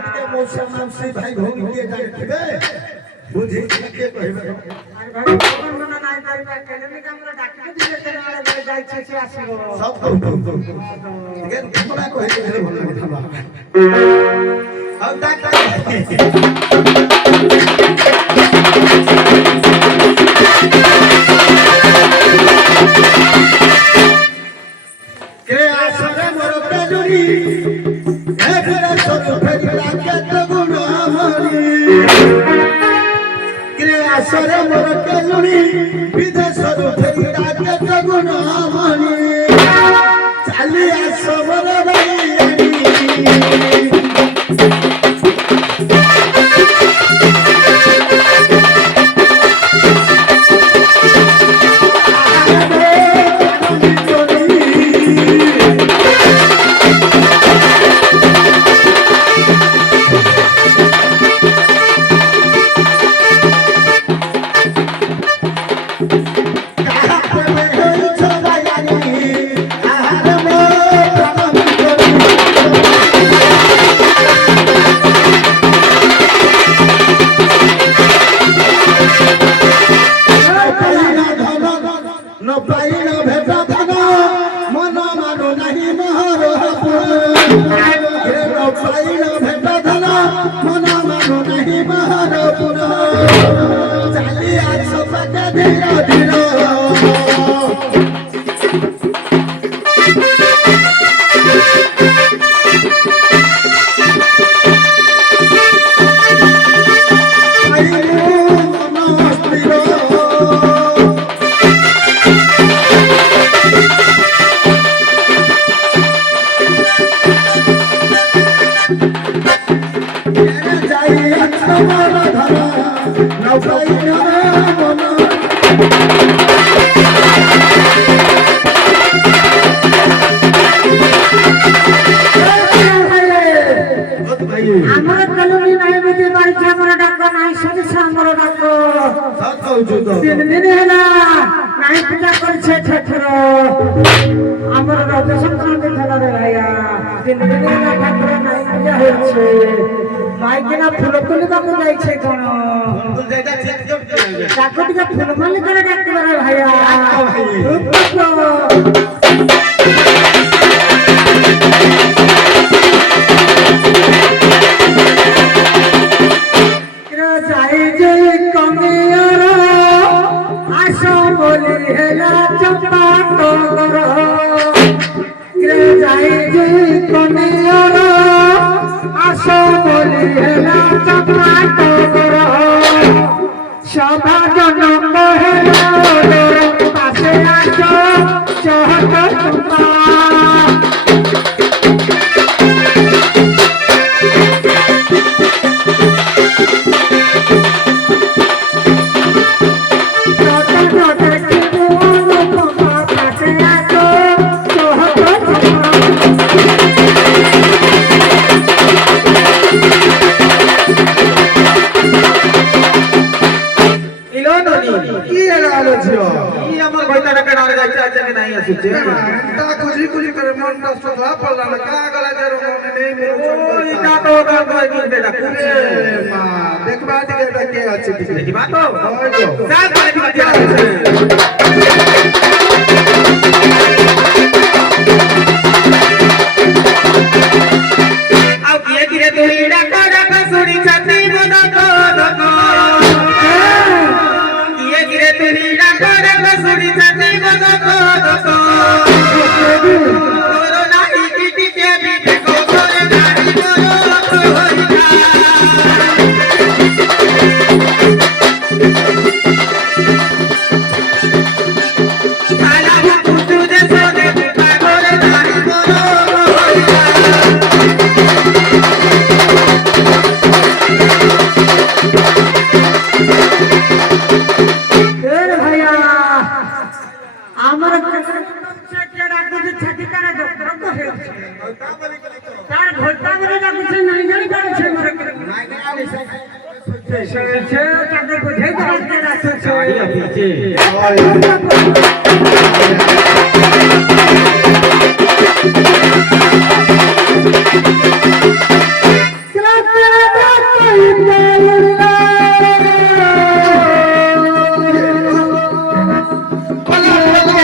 भाई भौणी के जानिथिबे बुझी के कहबे भाई बंदना नाही करबा केने हमरा डाकी दिले तेरे वाला जाय छै से आसीबो सब ठीक है हमरा कहै छै भले उठाबा अब डाक्टर के आसरे मोर पेजुरी हे फेरे सब फेरिला के तो गुण हमरी के आसरे मोर पेजुरी विदेश रो फेरिला के तो गुण हमरी चाली आसबर भाई আছো মন ধরা নৌকাই না মন আমার কলোনি নাই বুঝে বাড়িতে আমার ডাক্তার নাই শুনেছে আমার ডাক্তার দিন দিন হেলা নাই পূজা করছে ঠাকুর আমার রথ সংক্রান্তি খেলা রে ভাইয়া দিন দিন হেলা ঠাকুর নাই পূজা হচ্ছে মাইকে না ফুল তুলিବାକୁ যাইছে কোন ঠাকুর টিকে ফুল মালি করে ডাকতে পারে ভাইয়া যাই যে কমিয়ার আস বলি হেলা চম্পা টগর যাই যে কমিয়ার আস বলি হেলা চম্পা টগর সভা জনক হেলা পাশে আস চহট চম্পা দেখবা দিকে কে আছে দেখিবা তো আও কিয়ে কিরে তুই ডাকা ডাকা শুনি ছাতি বদক দক কিয়ে কিরে তুই ডাকা ডাকা শুনি ছাতি বদক দক তোর নাহি কিটি কে বিটে কো তোর নাহি বড় হইতা সালা বুতু দে সোনে পাগল নাহি বড় হইতা এর ভাইয়া আমার তার ঘরটা বলে ডাকছে নাই জানি কাছে মরে সে তাদের বুঝে করে রাখছে